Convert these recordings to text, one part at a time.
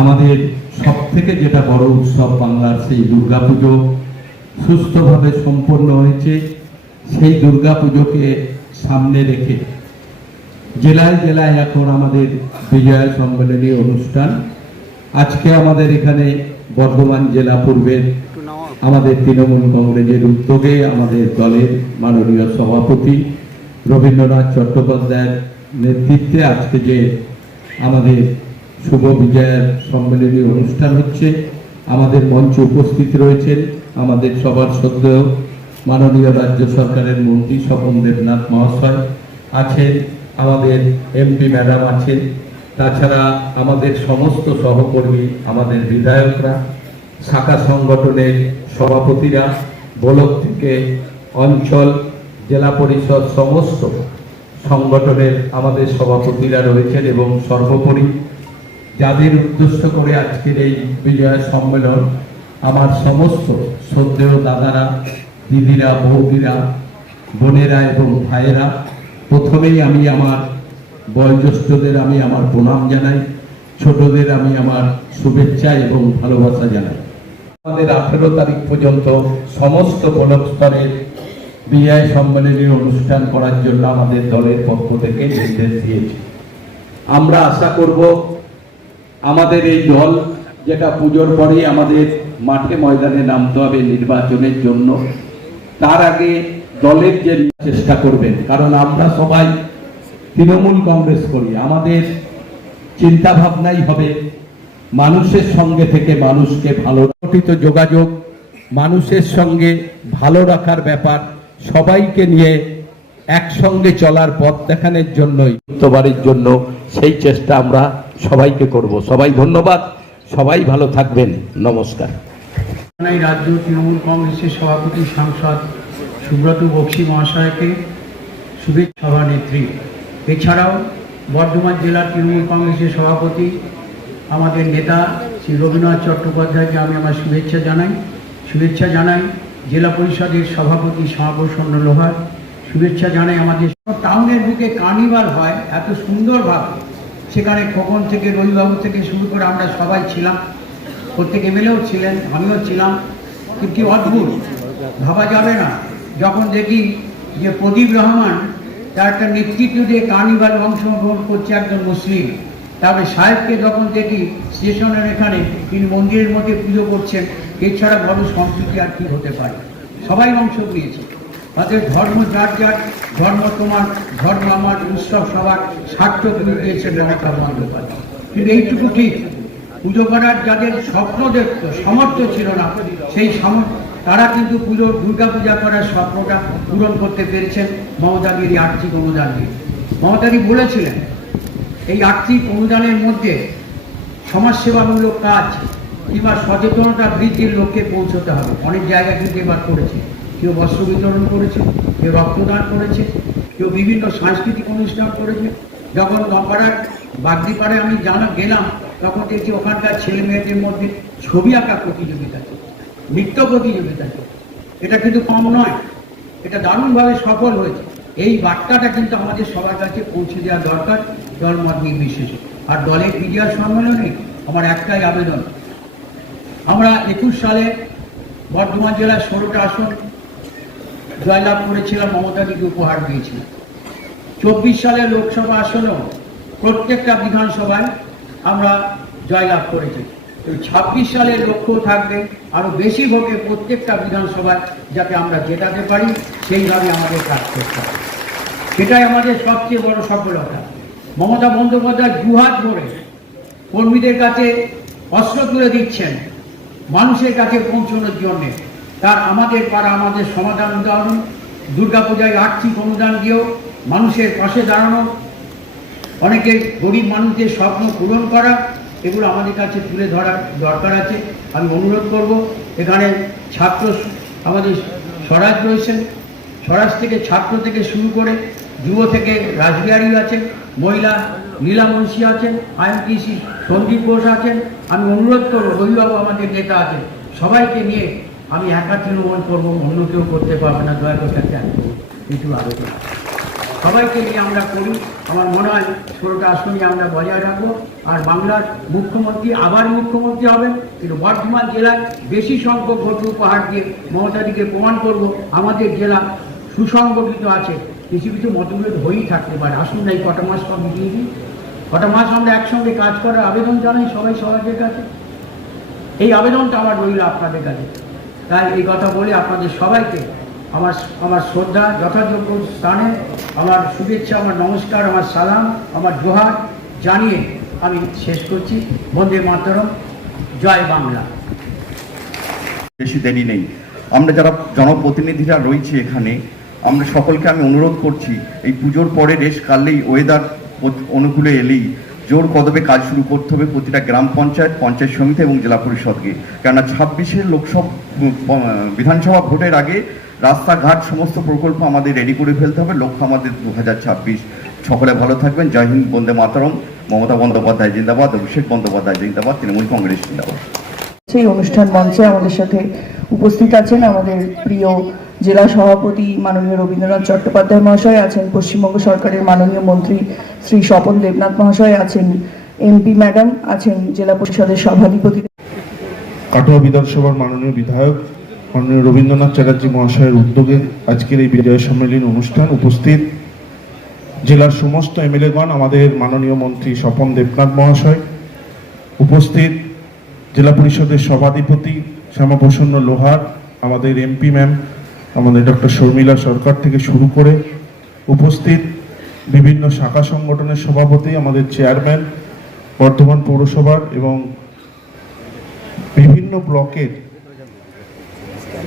আমাদের সবথেকে যেটা বড় উৎসব বাংলার সেই দুর্গাপুজো সুস্থভাবে সম্পন্ন হয়েছে। সেই দুর্গাপুজোকে সামনে রেখে জেলায় জেলায় এখন আমাদের বিজয়া সম্মেলনী অনুষ্ঠান। আজকে আমাদের এখানে বর্ধমান জেলা পূর্বের আমাদের তৃণমূল কংগ্রেসের উদ্যোগে আমাদের দলের মাননীয় সভাপতি রবীন্দ্রনাথ চট্টোপাধ্যায়ের নেতৃত্বে আজকে যে আমাদের শুভ বিজয়ার সম্মেলনী অনুষ্ঠান হচ্ছে, আমাদের মঞ্চে উপস্থিত রয়েছেন আমাদের সবার শ্রদ্ধেয় মাননীয় রাজ্য সরকারের মন্ত্রী স্বপন দেবনাথ মহাশয় আছেন, আমাদের এমপি ম্যাডাম আছেন, তাছাড়া আমাদের সমস্ত সহকর্মী, আমাদের বিধায়করা, শাখা সংগঠনের সভাপতিরা, ব্লক থেকে অঞ্চল, জেলা পরিষদ সমস্ত সংগঠনের আমাদের সভাপতিরা রয়েছেন এবং সর্বোপরি যাদের উদ্দেশ্য করে আজকের এই বিজয়া সম্মেলন, আমার সমস্ত শ্রদ্ধেয় দাদারা, দিদিরা, বৌদিরা, বোনেরা এবং ভাইয়েরা, প্রথমেই আমি আমার বয়োজ্যেষ্ঠদের আমি আমার প্রণাম জানাই, ছোটদের আমি আমার শুভেচ্ছা এবং ভালোবাসা জানাই। আমাদের 18 তারিখ পর্যন্ত সমস্ত ব্লক স্তরের বিজয় সম্মেলনী অনুষ্ঠান করার জন্য আমাদের দলের পক্ষ থেকে নির্দেশ দিয়েছে। আমরা আশা করব আমাদের এই দল, যেটা পুজোর পরেই আমাদের মাঠে ময়দানে নামতে হবে নির্বাচনের জন্য, তার আগে দলের যে চেষ্টা করবেন, কারণ আমরা সবাই তৃণমূল কংগ্রেস করি, আমাদের চিন্তা ভাবনাই হবে মানুষের সঙ্গে থেকে মানুষকে ভালো গঠিত যোগাযোগ, মানুষের সঙ্গে ভালো রাখার ব্যাপার, সবাইকে নিয়ে একসঙ্গে চলার পথ দেখানোর জন্যই বাড়ির জন্য সেই চেষ্টা আমরা সবাইকে করব। সবাই ধন্যবাদ, সবাই ভালো থাকবেন, নমস্কার। রাজ্য তৃণমূল কংগ্রেসের সভাপতি সাংসদ সুব্রত বক্সী মহাশয়কে শুভেচ্ছা সভানেত্রী, এছাড়াও বর্ধমান জেলার তৃণমূল কংগ্রেসের সভাপতি আমাদের নেতা শ্রী রবীন্দ্রনাথ চট্টোপাধ্যায়কে আমি আমার শুভেচ্ছা জানাই জেলা পরিষদের সভাপতি সমাবর্ষণ লোহার, শুভেচ্ছা জানাই। আমাদের টাউনের বুকে কার্নিভাল হয় এত সুন্দরভাবে, সেখানে খোকন থেকে রবিবাবু থেকে শুরু করে আমরা সবাই ছিলাম, প্রত্যেক এমএলএও ছিলেন, আমিও ছিলাম। কিন্তু অদ্ভুত, ভাবা যাবে না যখন দেখি যে প্রদীপ রহমান তার একটা নেতৃত্ব দিয়ে কার্নিভাল অংশগ্রহণ করছে একজন মুসলিম, তারপরে সাহেবকে যখন দেখি স্টেশনের এখানে তিনি মন্দিরের মধ্যে পুজো করছেন, এছাড়া বড় সংস্কৃতি আর কি হতে পারে। সবাই অংশ নিয়েছে, তাদের ধর্ম যার যার ধর্ম, তোমার ধর্ম আমার, উৎসব সবার স্বার্থ তুলে দিয়েছেন মমতা বন্দ্যোপাধ্যায়। কিন্তু এইটুকু ঠিক, পুজো করার যাদের স্বপ্ন দেখত, সামর্থ্য ছিল না, সেই তারা কিন্তু দুর্গাপূজা করার স্বপ্নটা পূরণ করতে পেরেছেন মমতাদির আর্থিক অনুদান দিয়ে। মমতাদি বলেছিলেন এই আর্থিক অনুদানের মধ্যে সমাজসেবামূলক কাজ কিংবা সচেতনতা বৃদ্ধির লক্ষ্যে পৌঁছতে হবে। অনেক জায়গা কিন্তু এবার করেছে, কেউ বস্ত্র বিতরণ করেছে, কেউ রক্তদান করেছে, কেউ বিভিন্ন সাংস্কৃতিক অনুষ্ঠান করেছে। যখন নপাড়ার বাগদিপাড়ায় আমি গেলাম, তখন দেখছি ওখানকার ছেলে মেয়েদের মধ্যে ছবি আঁকা প্রতিযোগিতা আছে, নৃত্য প্রতিযোগিতা আছে। এটা কিন্তু কম নয়, এটা দারুণভাবে সফল হয়েছে। এই বার্তাটা কিন্তু আমাদের সবার কাছে পৌঁছে দেওয়া দরকার, দলমত নির্বিশেষে। আর দলের বিজয়া সম্মেলনে আমার একটাই আবেদন, আমরা 21 সালে বর্ধমান জেলার 16টা আসন জয়লাভ করেছিলাম, মমতাদিকে উপহার দিয়েছিলাম। 24 সালে লোকসভা আসনেও প্রত্যেকটা বিধানসভায় আমরা জয়লাভ করেছি। 26 সালের লক্ষ্য থাকবে আরো বেশি ভোটে প্রত্যেকটা বিধানসভায় যাতে আমরা জেতাতে পারি, সেইভাবে আমাদের কাজ করতে হবে। সেটাই আমাদের সবচেয়ে বড় সফলতা। মমতা বন্দ্যোপাধ্যায় দুহাত ভরে কর্মীদের কাছে অস্ত্র তুলে দিচ্ছেন মানুষের কাছে পৌঁছানোর জন্যে। তার আমাদের পাড়া আমাদের সমাধান উদাহরণ, দুর্গাপূজায় আর্থিক অনুদান দিয়েও মানুষের পাশে দাঁড়ানো, অনেকের গরিব মানুষদের স্বপ্ন পূরণ করা, এগুলো আমাদের কাছে তুলে ধরার দরকার আছে। আমি অনুরোধ করব, এখানে ছাত্র আমাদের স্বরাজ রয়েছেন, স্বরাজ থেকে ছাত্র থেকে শুরু করে যুব থেকে রাসবিহারী আছেন, মহিলা লীলা মুন্সি আছেন, আইএমটিসি সন্দীপ ঘোষ আছেন। আমি অনুরোধ করবো, রবিবাবু আমাদের নেতা আছেন, সবাইকে নিয়ে আমি একা তৃণমূল করবো, অন্য কেউ করতে পারবে না, দয়া করে কিছু আলোচনা। সবাইকে নিয়ে আমরা করি। আমার মনে হয় 16টা আসনই আমরা বজায় রাখবো। আর বাংলার মুখ্যমন্ত্রী আবার মুখ্যমন্ত্রী হবেন, কিন্তু বর্ধমান জেলায় বেশি সংখ্যক ভোট উপহার দিয়ে মমতাদিকে প্রমাণ করব আমাদের জেলা সুসংগঠিত আছে। কিছু কিছু মতভেদ হয়েই থাকতে পারে, আসুন না এই কটা মাস সব মিটিয়ে দিই, কটা মাস আমরা একসঙ্গে কাজ করার আবেদন জানাই সবাই সমাজের কাছে। এই আবেদনটা আমার রইল আপনাদের কাছে। তাই এই কথা বলে আপনাদের সবাইকে আমার শ্রদ্ধা যথাযোগ্য স্থানে আমার শুভেচ্ছা, আমার নমস্কার, আমার সালাম, আমার জোহার জানিয়ে আমি শেষ করছি। বন্দে মাতরম, জয় বাংলা। বেশি দেরি নেই, আমরা যারা জনপ্রতিনিধিরা রয়েছে এখানে, আমরা সকলকে আমি অনুরোধ করছি এই পুজোর পরে রেশ কাটলেই, ওয়েদার অনুকূলে এলেই জোর কদমে কাজ শুরু করতে হবে প্রতিটা গ্রাম পঞ্চায়েত, পঞ্চায়েত সমিতি এবং জেলা পরিষদকে। কেননা 26-এর বিধানসভা ভোটের আগে রাস্তাঘাট সমস্ত প্রকল্প আমাদের রেডি করে ফেলতে হবে। লক্ষ্য আমাদের 2026। সকলে ভালো থাকবেন। জয় হিন্দ, বন্দে মাতরম। মমতা বন্দ্যোপাধ্যায় জিন্দাবাদ, অভিষেক বন্দ্যোপাধ্যায় জিন্দাবাদ, তৃণমূল কংগ্রেস জিন্দাবাদ। সেই অনুষ্ঠান মঞ্চে আমাদের সাথে উপস্থিত আছেন আমাদের প্রিয় জেলা সভাপতি মাননীয় রবীন্দ্রনাথ চট্টোপাধ্যায় মহাশয়, আছেন পশ্চিমবঙ্গ সরকারের মাননীয় মন্ত্রী শ্রী স্বপন দেবনাথ মহাশয়, আছেন এমপি ম্যাডাম, আছেন জেলা পরিষদের সভাধিপতি। কাটোয়া বিধানসভার মাননীয় বিধায়ক মাননীয় রবীন্দ্রনাথ চ্যাটার্জি মহাশয়ের উদ্যোগে আজকের এই বিজয় সম্মেলন অনুষ্ঠান উপস্থিত জেলার সমস্ত এমএলএগণ, আমাদের মাননীয় মন্ত্রী স্বপন দেবনাথ মহাশয়, উপস্থিত জেলা পরিষদের সভাধিপতি শ্যামাপ্রসন্ন লোহার, আমাদের এমপি ম্যাম, আমাদের ডক্টর শর্মিলা সরকার থেকে শুরু করে উপস্থিত বিভিন্ন শাখা সংগঠনের সভাপতি, আমাদের চেয়ারম্যান বর্ধমান পৌরসভার এবং বিভিন্ন ব্লকের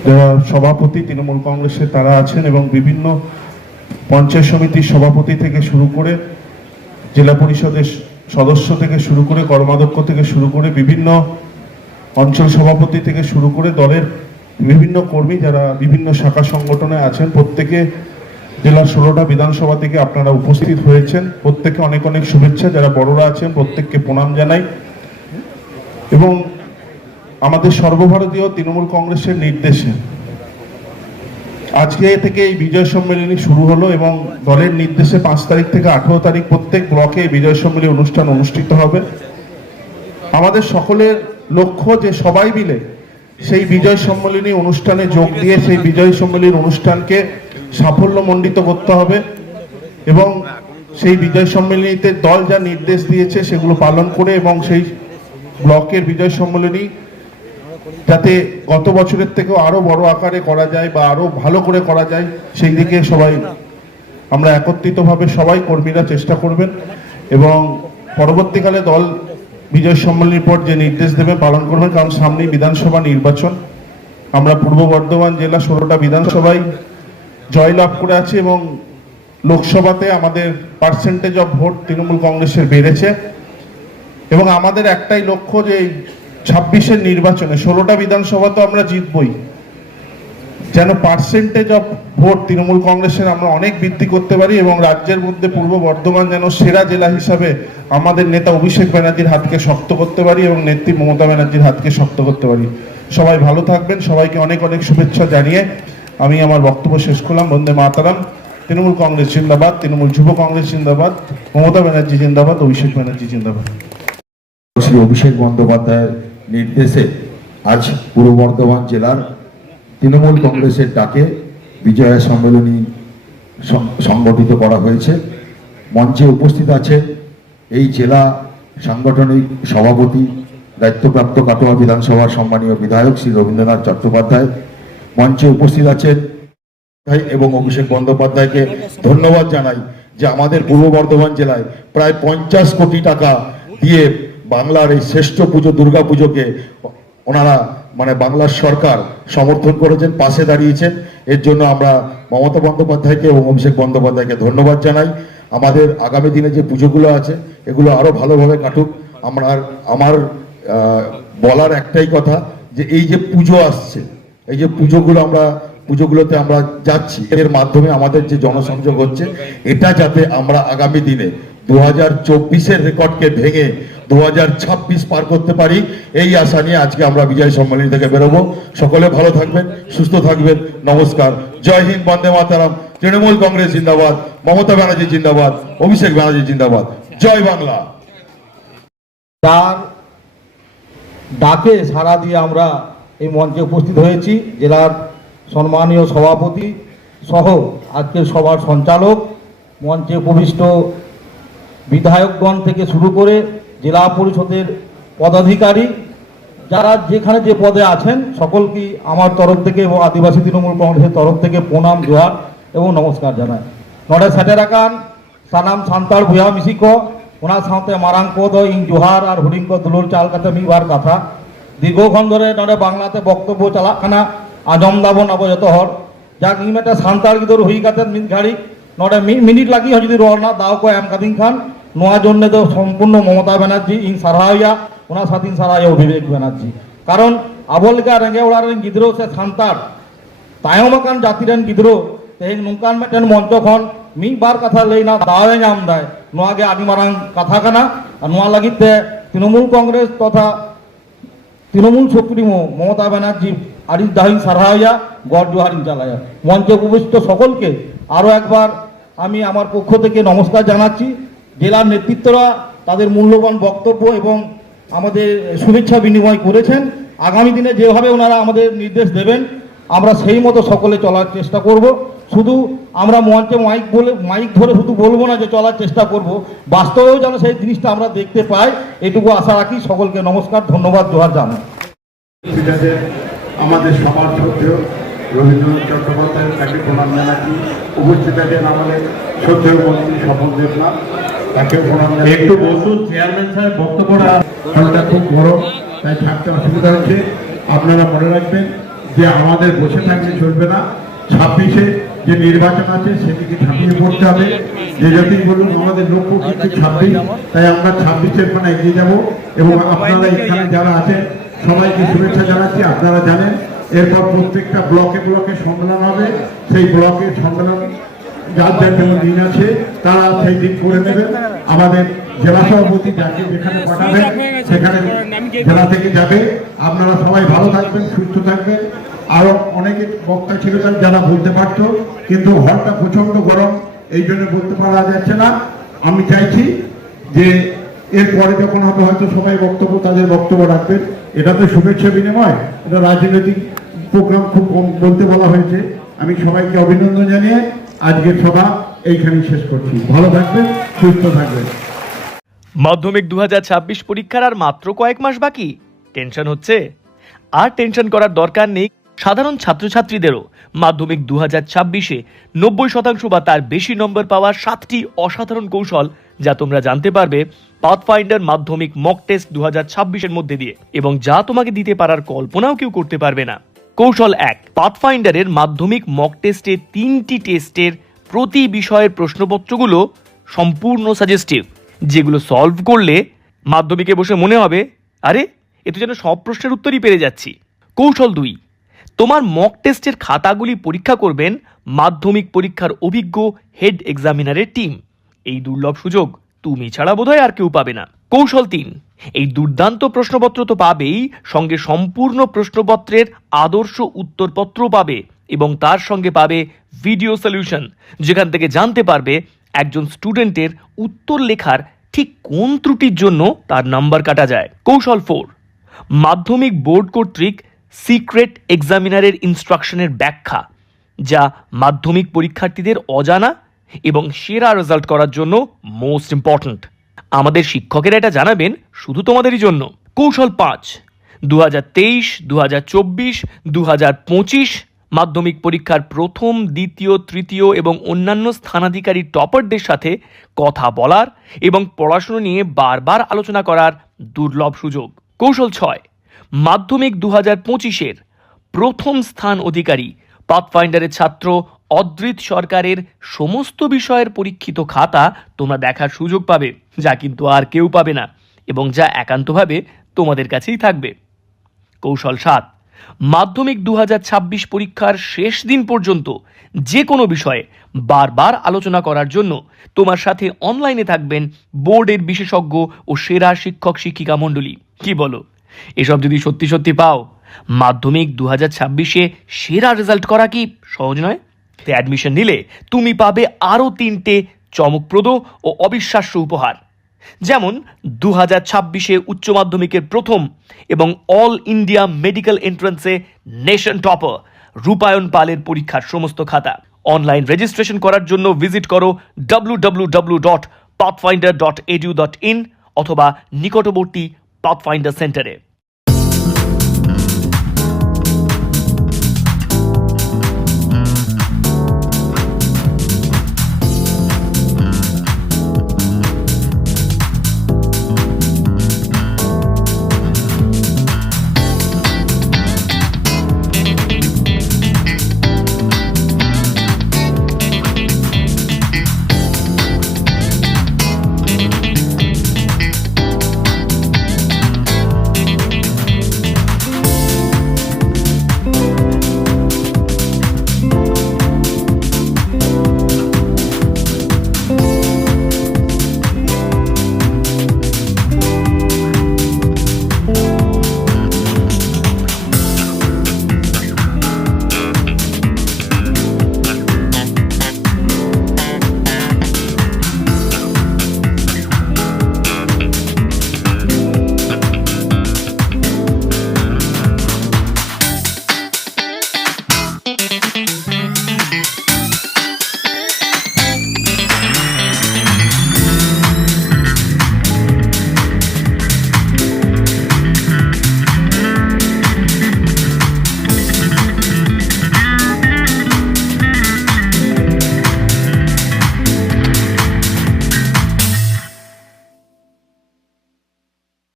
যারা সভাপতি তৃণমূল কংগ্রেসের তারা আছেন, এবং বিভিন্ন পঞ্চায়েত সমিতির সভাপতি থেকে শুরু করে জেলা পরিষদের সদস্য থেকে শুরু করে কর্মাধ্যক্ষ থেকে শুরু করে বিভিন্ন অঞ্চল সভাপতি থেকে শুরু করে দলের বিভিন্ন কর্মী যারা বিভিন্ন শাখা সংগঠনে আছেন, প্রত্যেকে জেলার 16টা বিধানসভা থেকে আপনারা উপস্থিত হয়েছেন। প্রত্যেকে অনেক অনেক শুভেচ্ছা। যারা বড়রা আছেন প্রত্যেককে প্রণাম জানাই। এবং আমাদের সর্বভারতীয় তৃণমূল কংগ্রেসের নির্দেশে আজকে থেকে এই বিজয় সম্মেলনী শুরু হলো, এবং দলের নির্দেশে 5 তারিখ থেকে 18 তারিখ প্রত্যেক ব্লকে বিজয় সম্মেলনী অনুষ্ঠান অনুষ্ঠিত হবে। আমাদের সকলের লক্ষ্য যে সবাই মিলে সেই বিজয় সম্মেলনী অনুষ্ঠানে যোগ দিয়ে সেই বিজয় সম্মেলনী অনুষ্ঠানকে সাফল্যমণ্ডিত করতে হবে, এবং সেই বিজয় সম্মেলনীতে দল যা নির্দেশ দিয়েছে সেগুলো পালন করে, এবং সেই ব্লকের বিজয় সম্মেলনী যাতে গত বছরের থেকেও আরো বড় আকারে করা যায় বা আরো ভালো করে করা যায়, সেই দিকে সবাই আমরা একত্রিতভাবে সবাই কর্মীরা চেষ্টা করবেন, এবং পরবর্তীকালে দল বিজয় সম্মেলনীর পর যে নির্দেশ দেবে পালন করবেন। কারণ সামনেই বিধানসভা নির্বাচন, আমরা পূর্ব বর্ধমান জেলা 16টা বিধানসভায় জয়লাভ করে আছি, এবং লোকসভাতে আমাদের পার্সেন্টেজ অফ ভোট তৃণমূল কংগ্রেসের বেড়েছে, এবং আমাদের একটাই লক্ষ্য যে 26-এর নির্বাচনে 16টা বিধানসভা তো আমরা জিতবই, যেন পার্সেন্টেজ অফ ভোট তৃণমূল কংগ্রেসের আমরা অনেক বৃদ্ধি করতে পারি, এবং রাজ্যের মধ্যে পূর্ব বর্ধমান যেন সেরা জেলা হিসাবে আমাদের নেতা অভিষেক ব্যানার্জির হাতকে শক্ত করতে পারি, এবং নেত্রী মমতা ব্যানার্জির হাতকে শক্ত করতে পারি। সবাই ভালো থাকবেন। সবাইকে অনেক অনেক শুভেচ্ছা জানিয়ে আমি আমার বক্তব্য শেষ করলাম। বন্দে মাতরম। তৃণমূল কংগ্রেস জিন্দাবাদ, তৃণমূল যুব কংগ্রেস জিন্দাবাদ, মমতা ব্যানার্জি জিন্দাবাদ, অভিষেক ব্যানার্জি জিন্দাবাদ। শ্রী অভিষেক বন্দ্যোপাধ্যায়ের নির্দেশে আজ পূর্ব বর্ধমান জেলার তৃণমূল কংগ্রেসের ডাকে বিজয়া সম্মেলনী সংগঠিত করা হয়েছে। মঞ্চে উপস্থিত আছেন এই জেলা সাংগঠনিক সভাপতি দায়িত্বপ্রাপ্ত কাটোয়া বিধানসভার সম্মানীয় বিধায়ক শ্রী রবীন্দ্রনাথ চট্টোপাধ্যায়। মঞ্চে উপস্থিত আছেন এবং অভিষেক বন্দ্যোপাধ্যায়কে ধন্যবাদ জানাই যে আমাদের পূর্ব বর্ধমান জেলায় প্রায় 50 কোটি টাকা দিয়ে বাংলার এই শ্রেষ্ঠ পুজো দুর্গা পুজোকে ওনারা বাংলার সরকার সমর্থন করেছেন, পাশে দাঁড়িয়েছেন। এর জন্য আমরা মমতা বন্দ্যোপাধ্যায়কে এবং অভিষেক বন্দ্যোপাধ্যায়কে ধন্যবাদ জানাই। আমাদের আগামী দিনে যে পুজোগুলো আছে এগুলো আরো ভালোভাবে কাটুক। আমার বলার একটাই কথা যে এই যে পুজো আসছে, এই যে পুজোগুলোতে আমরা যাচ্ছি, এর মাধ্যমে আমাদের যে জনসংযোগ হচ্ছে, এটা যাতে আমরা আগামী দিনে 2024-এর রেকর্ডকে ভেঙে 2026 পার করতে পারি, এই আশা নিয়ে আজকে আমরা বিজয় সম্মেলনী থেকে বেরোবো। সকলে ভালো থাকবেন, সুস্থ থাকবেন। নমস্কার। জয় হিন্দ, বন্দে মাতরম, তৃণমূল কংগ্রেস জিন্দাবাদ, মমতা ব্যানার্জি জিন্দাবাদ, অভিষেক ব্যানার্জি জিন্দাবাদ। জয় বাংলা। তার ডাকে সাড়া দিয়ে আমরা এই মঞ্চে উপস্থিত হয়েছি। জেলার সম্মানীয় সভাপতি সহ আজকের সভার সঞ্চালক, মঞ্চে উপবিষ্ট বিধায়কগণ থেকে শুরু করে জেলা পরিষদের পদাধিকারী, যারা যেখানে যে পদে আছেন সকলকে আমার তরফ থেকে এবং আদিবাসী তৃণমূল কংগ্রেসের তরফ থেকে প্রণাম, জোহার এবং নমস্কার জানাই। নডে সেটেরাকান সানাম সান্তাল বুয়া মিসিক ওনা সাথে মারাং পদ ইং জোহার আর হুডিং কো দুলুর চাল কাতে মিবার কথা দীর্ঘক্ষণ ধরে নডে বাংলাতে বক্তব্য চালাক কানা আজম দাবন আবো যত হর যাক ইমেটা সান্তাল গিদর হুই কাতে মিট ঘাড়ি নডে মিনিট লাগি যদি রল না দাও কো এম কাদিন খান নোয়া জন্য তো সম্পূর্ণ মমতা ব্যানার্জি ইং সারহাইয়া ওনা সাথিন সারহাইয়া বিবেক ব্যানার্জি। কারণ আবলকা রেঙ্গে ওড়ার গিদ্রো সে সান্তাল তায়মাকান জাতিরেন গিদ্রো তেহেন নুকান মেটেন মঞ্চ খন ᱢᱤᱫᱵᱟᱨ ᱠᱟᱛᱷᱟ ᱞᱟᱹᱭᱱᱟ ᱫᱟᱣᱮ ᱧᱟᱢ ᱫᱟᱭ ᱱᱚᱣᱟ ᱜᱮ ᱟᱹᱰᱤ ᱢᱟᱨᱟᱝ ᱠᱟᱛᱷᱟ ᱠᱟᱱᱟ ᱟᱨ ᱱᱚᱣᱟ ᱞᱟᱹᱜᱤᱫ ᱛᱮ তৃণমূল কংগ্রেস তথা তৃণমূল সুপ্রিমো মমতা ব্যানার্জি আড়ি দাহিন সারহাইয়া গড় জোহারিন চালায়া। মঞ্চে উপবিষ্ট সকলকে আরও একবার আমি আমার পক্ষ থেকে নমস্কার জানাচ্ছি। জেলার নেতৃত্বরা তাদের মূল্যবান বক্তব্য এবং আমাদের শুভেচ্ছা বিনিময় করেছেন। আগামী দিনে যেভাবে ওনারা আমাদের নির্দেশ দেবেন আমরা সেই মতো সকলে চলার চেষ্টা করব। শুধু আমরা মঞ্চে মাইক ধরে শুধু বলবো না যে চলার চেষ্টা করব, বাস্তবেও যেন সেই জিনিসটা আমরা দেখতে পাই, এটুকু আশা রাখি। সকলকে নমস্কার, ধন্যবাদ, জোহার জানাই। আমাদের সবার শ্রদ্ধেয় রবীন্দ্রনাথ চট্টোপাধ্যায় তাকে প্রণাম জানাচ্ছি। উপস্থিত আছেন আমাদের শ্রদ্ধেয় মন্ত্রী স্বপন দেবনাথ, তাকেও প্রণাম জানাচ্ছি। একটু বসুন, চেয়ারম্যান সাহেব বক্তব্যটা হলটা খুব বড়, তাই থাকতে অসুবিধা হচ্ছে। আপনারা মনে রাখবেন যে আমাদের বসে থাকলে চলবে না। 26-এ যে নির্বাচন আছে সেটিকে ঝাঁপিয়ে পড়তে হবে। যে যতই বলুন আমাদের লক্ষ্য কিন্তু 26, তাই আমরা 26-এর মানে এগিয়ে যাব। এবং আপনারা এখানে যারা আছেন সবাইকে শুভেচ্ছা জানাচ্ছি। আপনারা জানেন এরপর প্রত্যেকটা ব্লকে ব্লকে সম্মেলন হবে। সেই ব্লকের সম্মেলন যার যার যেমন দিন আছে তারা সেই দিন করে নেবেন। আমাদের জেলা সভাপতি যাকে যেখানে পাঠাবেন সেখানে জেলা থেকে যাবে। আপনারা সবাই ভালো থাকবেন, সুস্থ থাকবেন। আরো অনেকে বক্তা ছিল যারা বলতে পারতো, কিন্তু হলটা প্রচন্ড গরম, এই জন্য বলতে পারা যাচ্ছে না। আমি চাইছি যে এরপরে যখন হবে হয়তো সবাই বক্তব্য তাদের বক্তব্য রাখবেন। এটা তো শুভেচ্ছা বিনিময়, এটা রাজনৈতিক প্রোগ্রাম খুব কম বলতে বলা হয়েছে। আমি সবাইকে অভিনন্দন জানিয়ে আজকের সভা এইখানেই শেষ করছি। ভালো থাকবেন, সুস্থ থাকবেন। মাধ্যমিক 2026 পরীক্ষার আর মাত্র কয়েক মাস বাকি। টেনশন হচ্ছে? আর টেনশন করার দরকার নেই। সাধারণ ছাত্রছাত্রীদেরও মাধ্যমিক 2026-এ 90% বা তার বেশি নম্বর পাওয়ার 7টি অসাধারণ কৌশল যা তোমরা জানতে পারবে পাথফাইন্ডার মাধ্যমিক মক টেস্ট 2026-এর মধ্যে দিয়ে, এবং যা তোমাকে দিতে পারার কল্পনাও কেউ করতে পারবে না। কৌশল 1, পাথফাইন্ডারের মাধ্যমিক মক টেস্টে 3টি টেস্টের প্রতি বিষয়ের প্রশ্নপত্রগুলো সম্পূর্ণ সাজেস্টিভ, যেগুলো সলভ করলে মাধ্যমিকে বসে মনে হবে আরে এ তো যেন সব প্রশ্নের উত্তরই পেরে যাচ্ছি। কৌশল 2, তোমার মক টেস্টের খাতাগুলি পরীক্ষা করবেন মাধ্যমিক পরীক্ষার অভিজ্ঞ হেড এক্সামিনারের টিম। এই দুর্লভ সুযোগ তুমি ছাড়া বোধহয় আর কেউ পাবে না। কৌশল 3, এই দুর্দান্ত প্রশ্নপত্র তো পাবেই, সঙ্গে সম্পূর্ণ প্রশ্নপত্রের আদর্শ উত্তরপত্র পাবে এবং তার সঙ্গে পাবে ভিডিও সলিউশন, যেখান থেকে জানতে পারবে একজন স্টুডেন্টের উত্তর লেখার ঠিক কোন ত্রুটির জন্য তার নাম্বার কাটা যায়। কৌশল 4, মাধ্যমিক বোর্ড কর্তৃক সিক্রেট এক্সামিনারের ইনস্ট্রাকশনের ব্যাখ্যা, যা মাধ্যমিক পরীক্ষার্থীদের অজানা এবং সেরা রেজাল্ট করার জন্য মোস্ট ইম্পর্ট্যান্ট। আমাদের শিক্ষকেরা এটা জানাবেন শুধু তোমাদেরই জন্য। কৌশল 5, 2023, 2024, 2025 মাধ্যমিক পরীক্ষার প্রথম, দ্বিতীয়, তৃতীয় এবং অন্যান্য স্থানাধিকারী টপারদের সাথে কথা বলার এবং পড়াশুনো নিয়ে বারবার আলোচনা করার দুর্লভ সুযোগ। কৌশল 6, মাধ্যমিক 2025-এর প্রথম স্থান অধিকারী পাথফাইন্ডারের ছাত্র অদ্রিত সরকারের সমস্ত বিষয়ের পরীক্ষিত খাতা তোমরা দেখার সুযোগ পাবে, যা কিন্তু আর কেউ পাবে না এবং যা একান্তভাবে তোমাদের কাছেই থাকবে। কৌশল 7, মাধ্যমিক 2026 পরীক্ষার শেষ দিন পর্যন্ত যে কোনো বিষয়ে বারবার আলোচনা করার জন্য তোমার সাথে অনলাইনে থাকবেন বোর্ডের বিশেষজ্ঞ ও সেরা শিক্ষক শিক্ষিকা মণ্ডলী। কি বলো? এসব যদি সত্যি সত্যি পাও, মাধ্যমিক 2026-এ সেরা রেজাল্ট করা কি সহজ নয়? অ্যাডমিশন নিলে তুমি পাবে আরও 3টে চমকপ্রদ ও অবিশ্বাস্য উপহার, যেমন 2026-এ উচ্চ মাধ্যমিকের প্রথম এবং অল ইন্ডিয়া মেডিকেল এন্ট্রান্সে নেশন টপার রূপায়ণ পালের পরীক্ষার সমস্ত খাতা। অনলাইন রেজিস্ট্রেশন করার জন্য ভিজিট করো www.pathfinder.edu.in অথবা নিকটবর্তী পাথফাইন্ডার সেন্টারে।